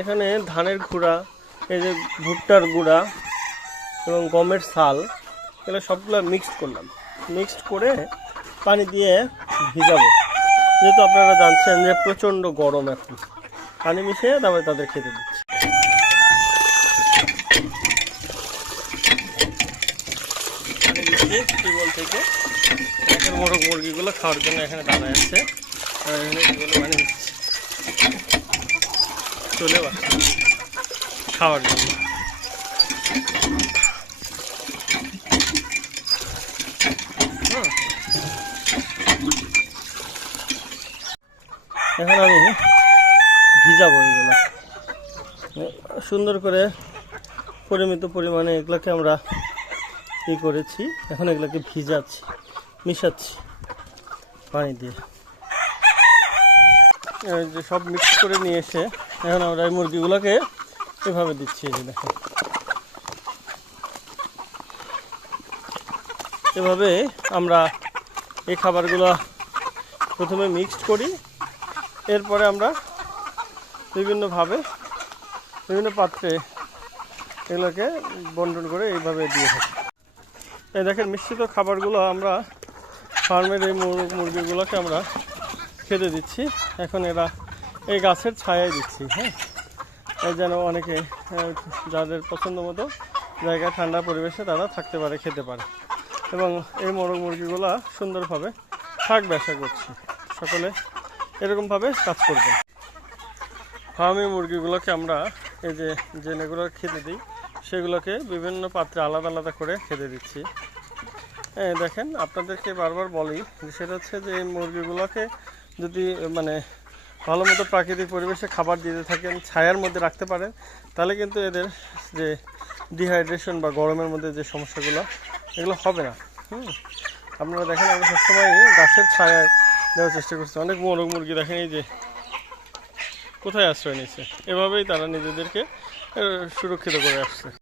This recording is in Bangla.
এখানে ধানের গুঁড়া, এই যে ভুট্টার গুঁড়া এবং গমের ছাল এগুলো সবগুলো মিক্সড করলাম। মিক্সড করে পানি দিয়ে ভিজাবো। যেহেতু আপনারা জানছেন যে প্রচণ্ড গরম এখন। পানি মিশিয়ে তারপরে তাদের খেতে দিচ্ছি। পানি মোরগ মুরগিগুলো খাওয়ার জন্য এখানে দাঁড়ায় আছে। দিচ্ছি। চলে খাওয়ার জন্য। এখন আমি ভিজাবো এগুলো সুন্দর করে পরিমিত পরিমাণে এগুলোকে আমরা ই করেছি। এখন এগুলোকে ভিজাচ্ছি, মিশাচ্ছি পানি দিয়ে। সব মিক্স করে নিয়ে এসে এখন আমরা এই মুরগিগুলোকে এভাবে দিচ্ছি এই যে এভাবে আমরা এই খাবারগুলো প্রথমে মিক্সড করি। এরপরে আমরা বিভিন্নভাবে বিভিন্ন পাত্রে এগুলোকে বন্টন করে এইভাবে দিয়ে থাকি। এই দেখেন, মিশ্রিত খাবারগুলো আমরা ফার্মের এই মুরগিগুলোকে আমরা খেতে দিচ্ছি। এখন এরা এই গাছের ছায়ায় দিচ্ছি হ্যাঁ? এই যেন অনেকে যাদের পছন্দ মতো জায়গায় ঠান্ডা পরিবেশে তারা থাকতে পারে, খেতে পারে। এবং এই মোরগ মুরগিগুলো সুন্দরভাবে থাকবে আশা করছি। সকলে এরকমভাবে কাজ করবেন ফার্মি মুরগিগুলোকে আমরা এই যে জেনেগুলো খেতে দিই, সেগুলোকে বিভিন্ন পাত্রে আলাদা আলাদা করে খেতে দিচ্ছি। হ্যাঁ দেখেন, আপনাদেরকে বারবার বলি সেটা হচ্ছে যে, এই মুরগিগুলোকে যদি মানে ভালো মতো প্রাকৃতিক পরিবেশে খাবার দিতে থাকেন, ছায়ার মধ্যে রাখতে পারেন, তাহলে কিন্তু এদের যে ডিহাইড্রেশন বা গরমের মধ্যে যে সমস্যাগুলো, এগুলো হবে না। হুম। আপনারা দেখেন, আমরা সবসময় গাছের ছায়ায় দেওয়ার চেষ্টা করছি। অনেক মোরগ মুরগি দেখেন, এই যে কোথায় আশ্রয় নিচ্ছে এভাবেই তারা নিজেদেরকে সুরক্ষিত করে আসছে।